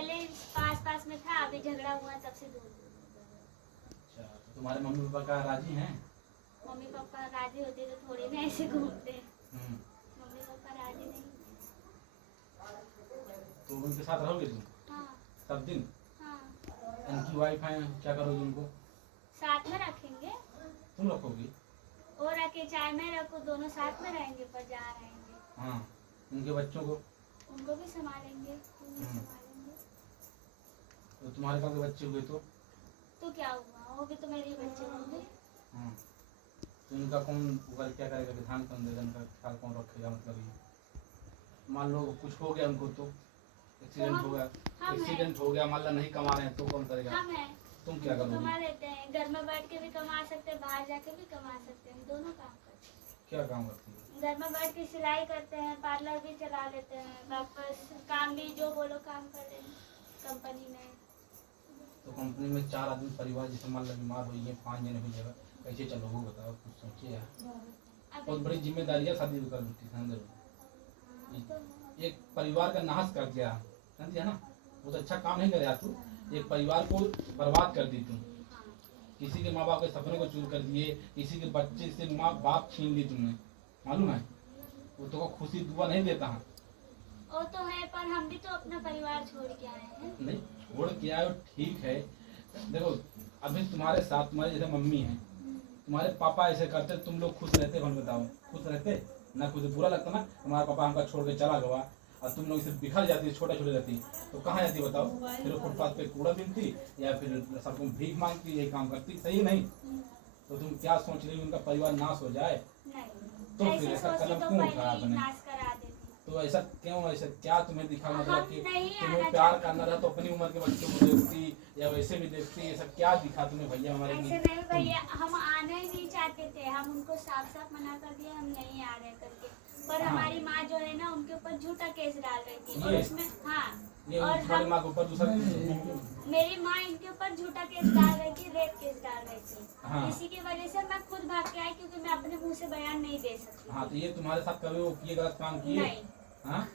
पहले पास में था, अभी झगड़ा हुआ तब से दूर। अच्छा, तो तुम्हारे मम्मी पापा का राजी हैं? मम्मी पापा राजी होते तो थोड़ी ना ऐसे घूमते। हम्म। मम्मी पापा राजी नहीं। तो उनके साथ रहोगे तुम हाँ सब दिन? हाँ, इनकी वाइफ है, क्या करोगे उनको? साथ में रखेंगे। तुम रखोगी? वो रखे चाहे मैं रखूँ, दोनों साथ में रहेंगे, पर जहाँ रहेंगे। हाँ, उनके बच्चों को? उनको भी संभालेंगे, तुम भी संभालेंगे। तो तुम्हारे कब बच्चे हुए तो क्या हुआ, वो भी तो मेरे बच्चे होंगे। हाँ, तो इनका कौन ऊपर क्या करेगा, विधान कौन देगा, इनका ख्याल कौन रखेगा? मतलब ये मान लो कुछ हो गया उनको, तो एक्सीडेंट हो गया, एक्सीडेंट हो गया, मान लो नहीं कमा रहे हैं, तो कौन करेगा? हम हैं, तुम क्या करोगे? कमा लेते हैं, घर में बैठ के भी कमा सकते हैं, बाहर जाके भी कमा सकते हैं, दोनों काम करते हैं। क्या काम करती है? घर में बैठ के सिलाई करते हैं, पार्लर भी चला लेते हैं, वापस काम भी जो बोलो काम कर रहे हैं कंपनी में। तो कंपनी में 4 आदमी परिवार जैसे मान लो बीमार हुई है, 5 जने हुई जगह, कैसे चलोगे बताओ? कुछ सोचिए यार, बहुत बड़ी जिम्मेदारी है शादी कर दी। एक परिवार का नाश कर दिया, समझिए ना? बहुत अच्छा काम नहीं करे तू, एक परिवार को बर्बाद कर दी तुम। किसी के माँ बाप के सपने को चूर कर दिए, किसी के बच्चे से माँ बाप छीन ली तुमने, मालूम है? वो तो खुशी दुआ नहीं देता है। वो तो है, पर हम भी तो अपना परिवार छोड़ के आए हैं। नहीं छोड़ के आए हो, ठीक है। देखो अभी तुम्हारे साथ तुम्हारे जैसे मम्मी है, तुम्हारे पापा ऐसे करते, तुम लोग खुश रहते? भन बताओ, खुश रहते ना? कुछ बुरा लगता ना, तुम्हारा पापा हमका छोड़ के चला गया और तुम लोग सिर्फ बिखर जाती, छोटे छोटे रहती, तो कहाँ जाती बताओ? फिर फुटपाथ पे कूड़ा बीनती या फिर सबको भीख मांगती, यही काम करती, सही नहीं? तो तुम क्या सोच रही हो, उनका परिवार नाश हो जाए? तो फिर ऐसा कदम क्यों उठाया आपने? तो ऐसा क्यों, ऐसा क्या तुम्हें दिखा, मतलब कि तुम्हें प्यार करना था तो अपनी उम्र के बच्चों को देखती या वैसे भी देखती, ऐसा क्या दिखा तुम्हें भैया हमारे? ऐसे नहीं भैया, हम आना ही नहीं चाहते थे, हम उनको साफ साफ मना कर दिया हम नहीं आ रहे करके, पर हमारी माँ जो है ना उनके ऊपर झूठा केस डाल रही थी, और उसमें हाँ, और हमारी माँ के ऊपर दूसरा, मेरी माँ इनके ऊपर झूठा केस डाल रही थी, रेप केस डाल रही थी। हाँ। इसी की वजह से मैं खुद भाग के आई, क्योंकि मैं अपने मुंह से बयान नहीं दे सकती। हाँ, तो ये तुम्हारे साथ कभी वो किए गलत काम किए? नहीं। हाँ,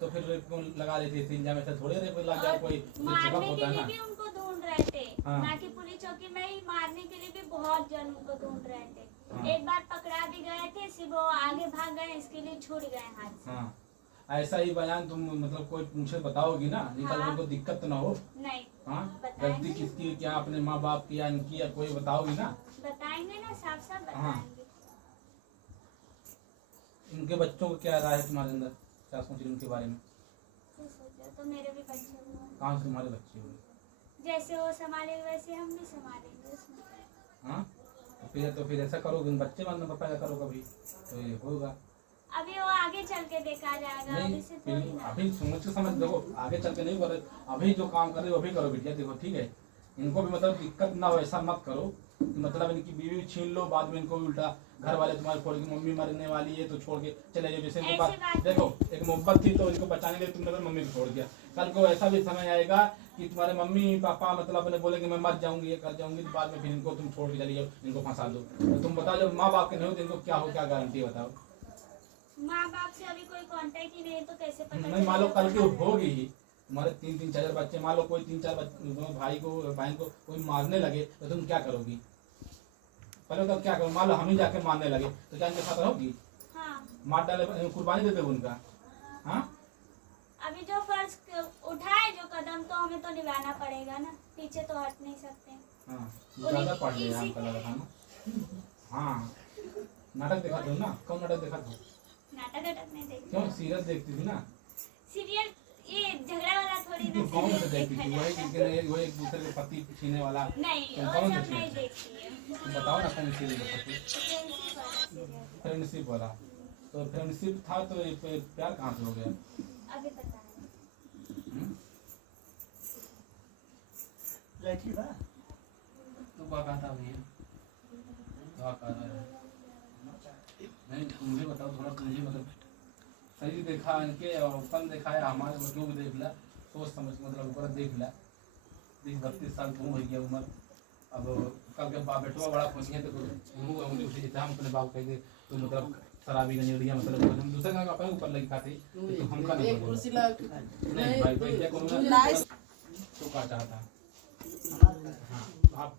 तो फिर रेप क्यों लगा देते थे? इंजाम ऐसा थोड़े रेप लग जाए, कोई मारने के लिए भी उनको ढूंढ रहे थे। हाँ। ना कि पुलिस चौकी में ही, मारने के लिए भी बहुत जन उनको ढूंढ रहे थे। हाँ। एक बार पकड़ा भी गए थे, सिर्फ वो आगे भाग गए, इसके लिए छूट गए हाथ से। हाँ। ऐसा ही बयान तुम मतलब कोई पूछे बताओगी ना, निकल हाँ। उनको दिक्कत तो ना हो? नहीं। हाँ, गलती किसकी, क्या अपने माँ बाप की या इनकी, या कोई बताओगी ना? बताएंगे ना, साफ साफ बताएंगे। इनके बच्चों को क्या राय है तुम्हारे अंदर, क्या सोच रही उनके बारे में? तो मेरे भी बच्चे हुए। कहाँ से तुम्हारे बच्चे हुए? जैसे वो संभालेंगे वैसे हम भी संभालेंगे उसमें। हाँ, तो फिर ऐसा करोगे, बच्चे मानना पापा का करो कभी, तो ये होगा। अभी वो आगे चल के देखा जाएगा, नहीं, अभी से थोड़ी ना। अभी सोच के समझ, देखो आगे चल के नहीं करो, अभी जो काम कर रहे हो अभी करो बेटिया, देखो ठीक है? इनको भी मतलब दिक्कत ना हो, ऐसा मत करो, मतलब इनकी बीवी छीन लो, बाद में इनको उल्टा घर वाले तुम्हारे छोड़ के, मम्मी मरने वाली है तो छोड़ के चले जाओ, जैसे इनको देखो एक मोहब्बत थी तो इनको बचाने के लिए तुमने मम्मी को छोड़ दिया, कल को ऐसा भी समय आएगा कि तुम्हारे मम्मी पापा मतलब अपने बोले कि मैं मर जाऊंगी, ये कर जाऊंगी, तो बाद में फिर इनको तुम छोड़ के चली जाओ, इनको फंसा दो, तो तुम बताओ जब माँ बाप के नहीं हो तो इनको क्या हो, क्या गारंटी बताओ? माँ बाप से अभी कोई कांटेक्ट ही नहीं, तो कैसे पता? नहीं, मान लो कल के होगी ही, तुम्हारे 3-4 बच्चे, मान लो कोई 3-4 भाई को बहन को कोई मारने लगे तो तुम क्या करोगी? पहले तो क्या करो, मान लो हम ही जाके मारने लगे तो क्या इनके साथ रहोगी? हाँ। मार डाले, कुर्बानी देते उनका? हाँ, अभी जो फर्ज उठाए जो कदम, तो हमें तो निभाना पड़ेगा ना, पीछे तो हट नहीं सकते। हाँ, ज्यादा पढ़ लिया हमको लगा था ना। हाँ, नाटक देखा दो ना, कौन नाटक देखा दो? नाटक नहीं देखती। क्यों, सीरियल देखती थी ना? सीरियल ये झगड़ा वाला थोड़ी ना, कौन से देखती थी? वही एक दूसरे के पति छीने वाला? नहीं, वो सब नहीं देखती है। बताओ ना कौन सीरियल देखती? फ्रेंडशिप वाला। तो फ्रेंडशिप था तो प्यार कहाँ से हो गया? अभी पता है। तो क्या कहता भैया, क्या कह रहा है? नहीं मुझे बताओ थोड़ा, मुझे मतलब सही देखा इनके और अपन देखा है, हमारे बच्चों को देख ला, सोच समझ मतलब ऊपर देख ला, 30-32 साल तुम हो गया उम्र, अब कल के बाप बेटवा बड़ा खुश है तो मुझे उसे हम अपने बाप कहेंगे तो मतलब शराबी गंजेड़िया मतलब हम दूसरे का अपने ऊपर लगी खाती तो हमका नहीं एक कुर्सी ला नहीं भाई भाई क्या करूँगा नाइस तो क्या चाहता हाँ आप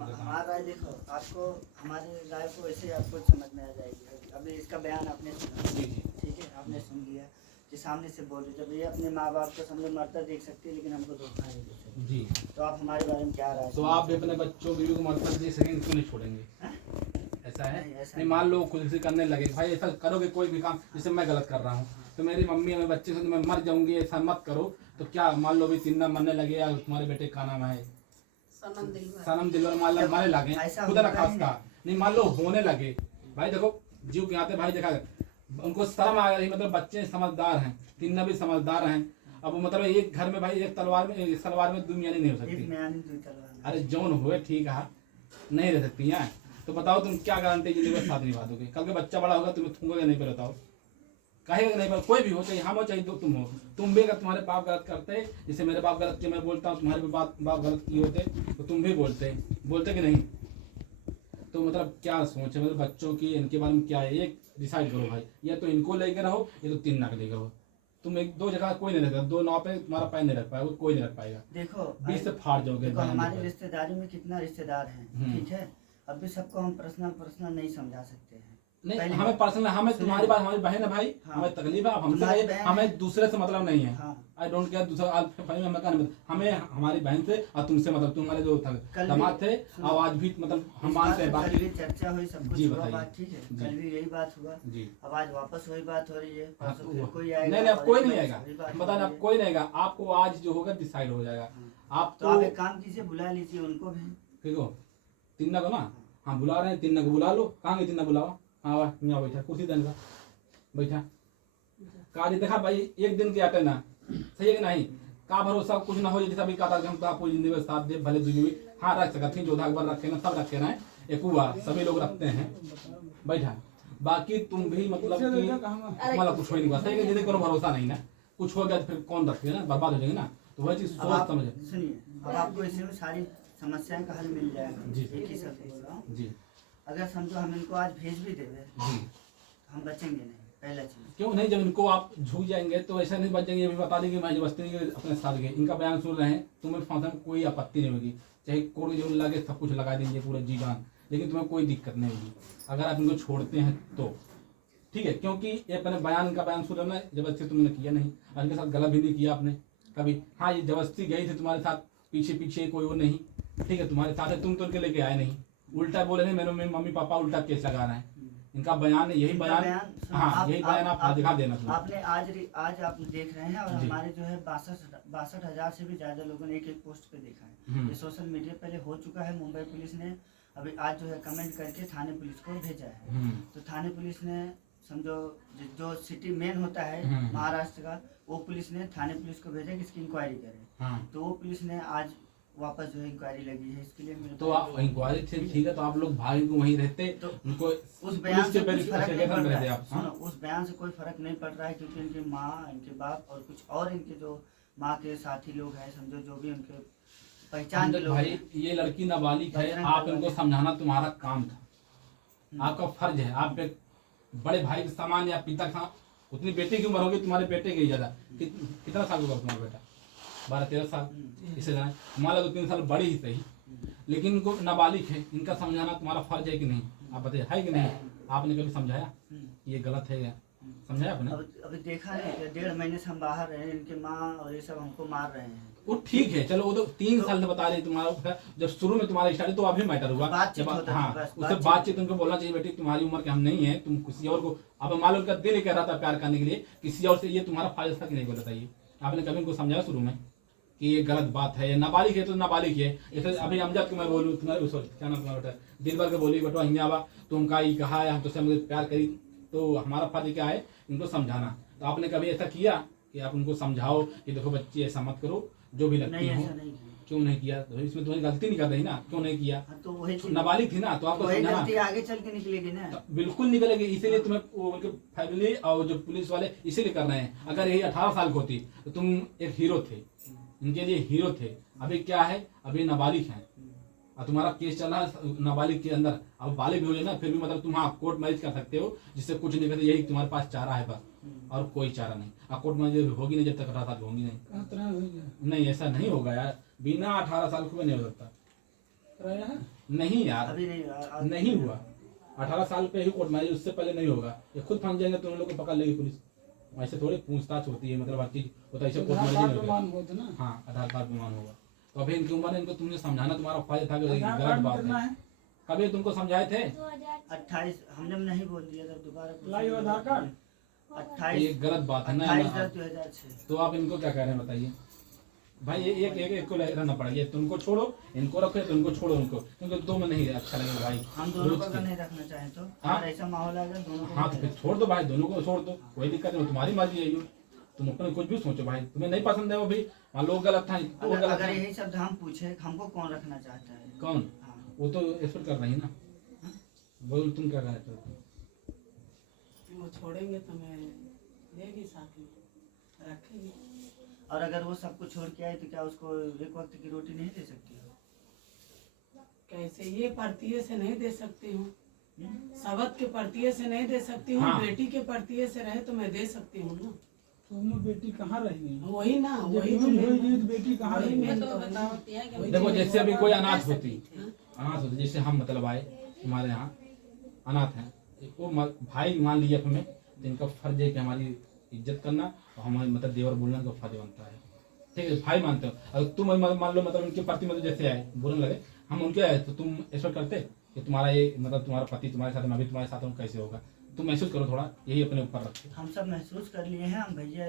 हमारा राय देखो, आपको हमारी राय को ऐसे आपको समझ में आ जाएगी। अभी इसका बयान आपने सुना, जी जी ठीक है, आपने सुन लिया कि सामने से बोल रही, जब ये अपने माँ बाप को समझो मरता देख सकती है लेकिन हमको धोखा नहीं दे सकती, जी तो आप हमारे बारे में क्या राय? तो आप भी अपने बच्चों बीवी को मरतब दे सकेंगे क्यों नहीं छोड़ेंगे? ऐसा है नहीं, ऐसा नहीं, मान लो खुद से करने लगे भाई ऐसा करोगे कोई भी काम, जैसे मैं गलत कर रहा हूँ तो मेरी मम्मी मेरे बच्चे से मैं मर जाऊंगी, ऐसा मत करो। तो क्या मान लो भी तिन्ना मरने लगे या तुम्हारे बेटे का नाम है सनम दिलवर मान लो मरने लगे ऐसा खुदा होता रखा ही उसका नहीं, मान लो होने लगे भाई देखो जीव के आते भाई देखा उनको शर्म आ गई, मतलब बच्चे समझदार हैं, तिन्ना भी समझदार हैं। अब मतलब एक घर में भाई एक तलवार में दुनिया नहीं हो एक सकती। म्यान दुई तलवार। अरे जौन हुए ठीक है नहीं रह सकती हैं, तो बताओ तुम क्या गारंटी जिंदगी में साथ निभा दोगे? कल के बच्चा बड़ा होगा तुम्हें थूकोगे नहीं पे, बताओ कहेगा नहीं पर कोई भी हो, चाहे हम हो चाहे तो तुम हो। तुम भी अगर तुम्हारे बाप गलत करते, जैसे मेरे बाप गलत किए मैं बोलता हूँ, तुम्हारे भी बाप गलत किए होते तो तुम भी बोलते कि नहीं? तो मतलब क्या सोच है मतलब बच्चों की, इनके बारे में क्या है एक डिसाइड करो भाई, या तो इनको लेकर रहो या तो तीन नाक लेकर रहो। तुम एक दो जगह कोई नहीं रखता, दो नाव पे तुम्हारा पैर नहीं रख पाएगा, कोई नहीं रख पाएगा, देखो बीच से फाड़ जाओगे। देखो हमारी रिश्तेदारी में कितना रिश्तेदार हैं, ठीक है, अभी सबको हम पर्सनल नहीं समझा सकते हैं। नहीं पहली हमें पर्सनल, हमें तुम्हारी बात, हमारी बहन है भाई, हाँ। हमें तकलीफ है, अब हमसे तुम्हारी नहीं, बहन हमें है। दूसरे से मतलब नहीं है। हाँ। आई डोंट केयर दूसरा हमें क्या नहीं, हमें हमारी बहन से और तुमसे मतलब, तुम्हारे जो कल दामाद थे सुनो। अब आज भी मतलब हम इस मानते हैं बात पे बाकी कल भी चर्चा हुई, सब कुछ जी हुआ बताइए। बात, ठीक है, जी। कल भी यही बात हुआ, जी अब आज वापस वही बात हो रही है, हाँ, परसों तो फिर वो- कोई आएगा, नहीं अब और कोई एक नहीं बार आएगा, वही बात बता हो अब रही है। कोई नहीं आएगा, आपको आज जो होगा डिसाइड हो जाएगा। आप तो आप एक काम कीजिए, बुला लीजिए उनको भी। ठीक हो तिन्ना को ना, हाँ बुला रहे हैं, तिन्ना को बुला लो। कहाँ गई तिन्ना? बुलावा, हाँ वाह यहाँ बैठा कुर्सी देने का बैठा। कार्य देखा भाई एक दिन के आटे ना, सही है कि नहीं? का भरोसा कुछ ना हो, जैसे अभी कहा था कि हम तो आपको जिंदगी में साथ दे भले दुनिया में, हाँ रख सकते हैं, जोधा अकबर रखे ना, सब रखे ना, एक हुआ सभी लोग रखते हैं बैठा। बाकी तुम भी मतलब कि मतलब कुछ हो नहीं हुआ, सही है, जिंदगी को भरोसा नहीं ना, कुछ हो गया तो फिर कौन रखेगा ना, बर्बाद हो जाएंगे ना। तो वह चीज अब आप सोच समझे। सुनिए, अब आपको इसमें सारी समस्याएं का हल मिल जाएगा। जी। एक ही शब्द बोल रहा हूँ, जी अगर समझो हम इनको आज भेज भी देवे, जी हम बचेंगे नहीं, पहला चीज। क्यों नहीं? जब इनको आप झूठ जाएंगे तो ऐसा नहीं बच जाएंगे। ये भी बता देंगे मैं जबरदस्ती नहीं अपने साथ गए, इनका बयान सुन रहे हैं, तुम्हें फांसा में कोई आपत्ति नहीं होगी, चाहे कोर्ट जो लगे सब कुछ लगा देंगे पूरा जीवन, लेकिन तुम्हें कोई दिक्कत नहीं होगी अगर आप इनको छोड़ते हैं तो, ठीक है? क्योंकि ये अपने बयान का बयान सुन रहे हैं, जबरदस्ती तुमने किया नहीं, इनके साथ गलत भी नहीं किया आपने कभी। हाँ ये जबरदस्ती गई थी तुम्हारे साथ, पीछे कोई वो नहीं, ठीक है, तुम्हारे साथ है, तुम तो उनके लेके आए नहीं, उल्टा बोले नहीं, मेरे मम्मी पापा उल्टा केस लगा रहे हैं। इनका बयान यही बयान, हाँ यही बयान आप दिखा देना सुनो। आपने आज आप देख रहे हैं, और जी। हमारे जो है 62,000 से भी ज्यादा लोगों ने एक पोस्ट पे देखा है। हम्म। ये सोशल मीडिया पहले हो चुका है, मुंबई पुलिस ने अभी आज जो है कमेंट करके थाने पुलिस को भेजा है। तो थाने पुलिस ने समझो जो सिटी मेन होता है महाराष्ट्र का, वो पुलिस ने थाने पुलिस को भेजा कि इसकी इंक्वायरी करे। हाँ तो वो पुलिस ने आज वापस जो है इंक्वायरी लगी है, इसके लिए मेरे तो आप इंक्वायरी थे, ठीक है, तो आप लोग भाई को वहीं रहते तो उनको उस बयान से कुछ फर्क नहीं पड़ रहा है। आप। सुनो, उस बयान से कोई फर्क नहीं पड़ रहा है, क्योंकि इनकी माँ, इनके बाप और कुछ और इनके जो माँ के साथी लोग हैं, समझो जो भी उनके पहचान के लोग भाई हैं, ये लड़की नाबालिग है, बजरंग आप दल इनको वाले। समझाना तुम्हारा काम था, आपका फर्ज है। आप एक बड़े भाई के समान या पिता का, उतनी बेटे की उम्र होगी तुम्हारे बेटे की ज्यादा, कितना साल होगा तुम्हारा बेटा? 12-13 साल, इससे ज्यादा मान लो 3 साल बड़ी ही सही, लेकिन इनको नाबालिग है, इनका समझाना तुम्हारा फर्ज है कि नहीं? आप बताइए है कि नहीं? आपने कभी समझाया ये गलत है क्या? समझाया आपने? अभी देखा नहीं कि 1.5 महीने से हम बाहर रहे, इनके माँ और ये सब हमको मार रहे हैं। वो ठीक है, चलो वो तो 3 साल से बता रही तुम्हारा, जब शुरू में तुम्हारा स्टार्ट तो अभी मैटर हुआ, बातचीत जब होता था, हाँ बस उससे बातचीत उनको बोलना चाहिए, बेटी तुम्हारी उम्र के हम नहीं है, तुम किसी और को, अब मान लो उनका दिल कह रहा था प्यार करने के लिए किसी और से, ये तुम्हारा फायदा था कि नहीं बताइए? आपने कभी उनको समझाया शुरू में कि ये गलत बात है, नाबालिग है तो नाबालिग है? जैसे अभी अमजद को मैं बोलूँ, तुम्हारे क्या नाम तुम्हारा बेटा, दिल भर के बोली बेटा हिंगा बा तुम का ही कहा है, हम तो मुझे प्यार करी, तो हमारा फर्ज क्या है इनको समझाना। तो आपने कभी ऐसा किया कि आप उनको समझाओ कि देखो बच्ची ऐसा मत करो, जो भी लगती नहीं, हो? ऐसा नहीं किया। क्यों नहीं किया? तो इसमें तुम्हारी गलती नहीं कर रही ना, क्यों नहीं किया? हाँ, तो वही तो नाबालिग थी ना, तो आपको वही समझाना गलती आगे चल के निकलेगी ना। तो बिल्कुल निकलेगी, इसीलिए तुम्हें उनके फैमिली और जो पुलिस वाले इसीलिए कर रहे हैं। अगर यही 18 साल की होती तो तुम एक हीरो थे, इनके लिए हीरो थे। अभी क्या है, अभी नाबालिग हैं, और तुम्हारा केस चला है नाबालिग के अंदर, अब बालिग भी हो जाए ना फिर भी मतलब तुम हाँ कोर्ट मैरिज कर सकते हो, जिससे कुछ नहीं करते, यही तुम्हारे पास चारा है बस, और कोई चारा नहीं। और कोर्ट मैरिज होगी नहीं जब तक 18 साल की होंगी नहीं। नहीं ऐसा नहीं होगा यार, बिना 18 साल को भी नहीं हो सकता। नहीं यार अभी नहीं हुआ, 18 साल पे ही कोर्ट मैरिज, उससे पहले नहीं होगा। ये खुद फंस जाएंगे तो उन लोग को पकड़ लेगी पुलिस। ऐसे थोड़ी पूछताछ होती है, मतलब हर चीज होता है, ऐसे कोर्ट मैरिज नहीं होगा। हाँ आधार कार्ड प्रमाण होगा। तो अभी इनकी उम्र है, इनको तुमने समझाना तुम्हारा फर्ज था कि गलत बात है। कभी तुमको समझाए थे? 28 हमने नहीं बोल दिया था, दोबारा आधार कार्ड 28 ये गलत बात है ना। 28/10/2006। तो आप इनको क्या कह रहे हैं बताइए भाई? ये एक को रहना पड़ेगा, तुमको छोड़ो इनको रखो, या तुमको छोड़ो उनको, क्योंकि दो में नहीं अच्छा लगेगा भाई। हम दोनों को अगर नहीं रखना चाहें तो अगर ऐसा माहौल आएगा दोनों को हाँ तो फिर छोड़ दो भाई, दोनों को छोड़ दो, कोई दिक्कत नहीं, तुम्हारी मर्जी है। तुम अपने कुछ भी सोचो भाई, तुम्हें नहीं पसंद है वो भी, मान लो गलत था तो गलत अगर था। यही शब्द हम पूछे हमको कौन रखना चाहता है? कौन? हाँ। वो तो एक्सपेक्ट कर रही है ना। बोल तुम क्या कहना चाहते हो? वो छोड़ेंगे तो मैं लेगी साथ में रखेंगे। और अगर वो सब कुछ छोड़ के आए तो क्या उसको एक वक्त की रोटी नहीं दे सकती हो? कैसे ये परतिये से नहीं दे सकती हूँ, सबक के परतिये से नहीं दे सकती हूँ। हाँ। बेटी के परतिये से रहे तो मैं दे सकती हूँ ना। दोनों बेटी कहाँ रहेंगी? वही ना, वही तो बेटी कहाँ वही रहेगी? मैं तो बताती है कि देखो जैसे अभी कोई अनाथ होती, जैसे हम मतलब आए हमारे यहाँ अनाथ हैं, वो भाई मान लीजिए हमें, तो इनका फर्ज है कि हमारी इज्जत करना और हमारे मतलब देवर बोलने का फर्ज बनता है। ठीक है भाई मानते हो, अगर तुम मान लो मतलब उनके प्रति मतलब जैसे आए बोलने लगे, हम उनके आए तो तुम एक्सपेक्ट करते कि तुम्हारा ये मतलब तुम्हारा पति तुम्हारे साथ, मैं भी तुम्हारे साथ हूँ, कैसे होगा? तुम महसूस करो थोड़ा, यही अपने ऊपर रखो। हम सब महसूस कर लिए हैं, हम भैया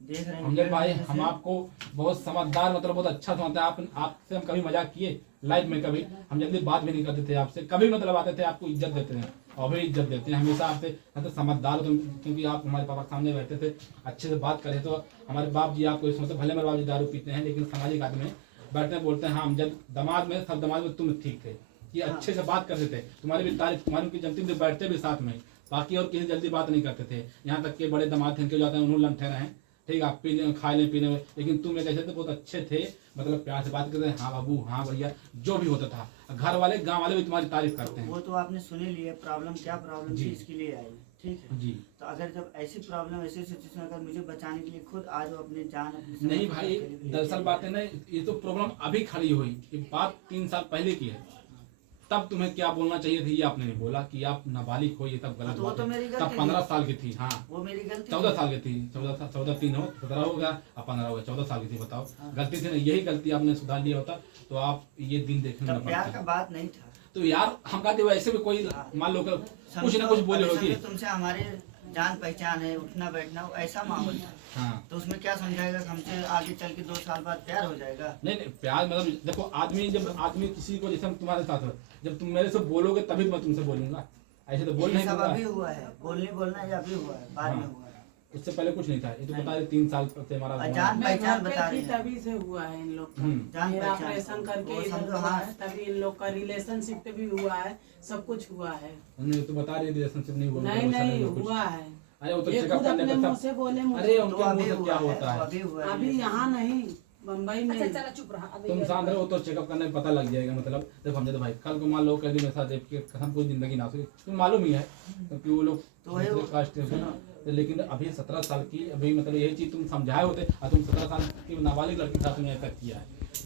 देख रहे हैं। हम जब भाई हम आपको बहुत समझदार मतलब बहुत अच्छा समझते हैं। आपसे हम कभी मजाक किए लाइफ में? कभी हम जल्दी बात भी नहीं करते थे आपसे, कभी मतलब आते थे आपको इज्जत देते हैं और भी इज्जत देते हैं हमेशा आपसे, मतलब समझदार हो, क्योंकि आप हमारे पापा के सामने बैठते थे, अच्छे से बात करे। तो हमारे बाप जी आपको इस मतलब भले मेरे बाप जी दारू पीते हैं, लेकिन सामाजिक आदमी में बैठते हैं, बोलते हैं हाँ जब दमाद में सब दमाद में तुम ठीक थे, ये अच्छे से बात करते थे, तुम्हारी भी तारीफ, तुम्हारी उनकी जमती में बैठते भी साथ में, बाकी और किसी जल्दी बात नहीं करते थे। यहाँ तक के बड़े दमाद थे जाते हैं उन्होंने लंठे रहे हैं, ठीक है, आप पी लें खा लें पीने में, लेकिन तुम कैसे थे? बहुत अच्छे थे, मतलब प्यार से बात करते हैं, हाँ बाबू हाँ भैया, जो भी होता था। घर वाले गांव वाले भी तुम्हारी तारीफ करते हैं। वो तो आपने सुनी ली है, प्रॉब्लम क्या प्रॉब्लम थी इसके लिए आई, ठीक है जी। तो अगर जब ऐसी प्रॉब्लम ऐसी सिचुएशन अगर मुझे बचाने के लिए खुद आज वो अपनी जान अपनी नहीं भाई, दरअसल बात है ना, ये तो प्रॉब्लम अभी खड़ी हुई, ये बात 3 साल पहले की है। तब तुम्हें क्या बोलना चाहिए था ये आपने नहीं बोला कि आप नाबालिग हो, ये तब गलत तो वो बात तो है। मेरी तब गलती 15 साल की थी। हाँ वो मेरी गलती 14 साल की थी, 14 3 हो 17 हो गया, अब 15 हो गया, 14 साल की थी। बताओ गलती थी ना, यही गलती आपने सुधार लिया होता तो आप ये दिन देखने तब प्यार का बात नहीं था। तो यार हम कहते वैसे भी कोई मान लो कुछ ना कुछ बोले होगी, तुमसे हमारे जान पहचान है, उठना बैठना ऐसा माहौल था। हाँ तो उसमें क्या समझाएगा कि हमसे आगे चल के 2 साल बाद प्यार हो जाएगा? नहीं प्यार मतलब देखो आदमी, जब आदमी किसी को, जैसे हम तुम्हारे साथ हो, जब तुम मेरे से बोलोगे तभी मैं तुमसे बोलूंगा, ऐसे तो बोल ये नहीं सब दूंगा। अभी हुआ है, बोलना ये अभी हुआ है, बाद में हुआ है। इससे पहले कुछ नहीं था, ये तो बता रहे 3 साल से हमारा जान मैं पहचान घर पे बता थी रहे हैं। तभी से हुआ है इन लोग का। जान मेरा पहचान ऑपरेशन करके वो इधर समझो, हुआ हाँ। है, तभी इन लोग का रिलेशनशिप भी हुआ है, सब कुछ हुआ है। नहीं तो बता रही रिलेशनशिप नहीं हुआ, नहीं हुआ है, अरे वो तो ये चेकअप खुद करने अपने का मुंह सब, से बोले अरे मुझे। तो उनके मुंह से क्या होता है? अभी हुआ है। अभी यहाँ नहीं, बम्बई में। तुम शांत रहो, तो चेकअप करने में पता लग जाएगा। मतलब देखो हम तो भाई कल को मान लो कभी मेरे साथ के कसम कोई जिंदगी ना हो, तुम मालूम ही है क्योंकि वो लोग तो कास्ट है। लेकिन अभी 17 साल की, अभी मतलब यही चीज तुम समझाए होते और तुम 17 साल की नाबालिग लड़की के साथ तुमने ऐसा किया है,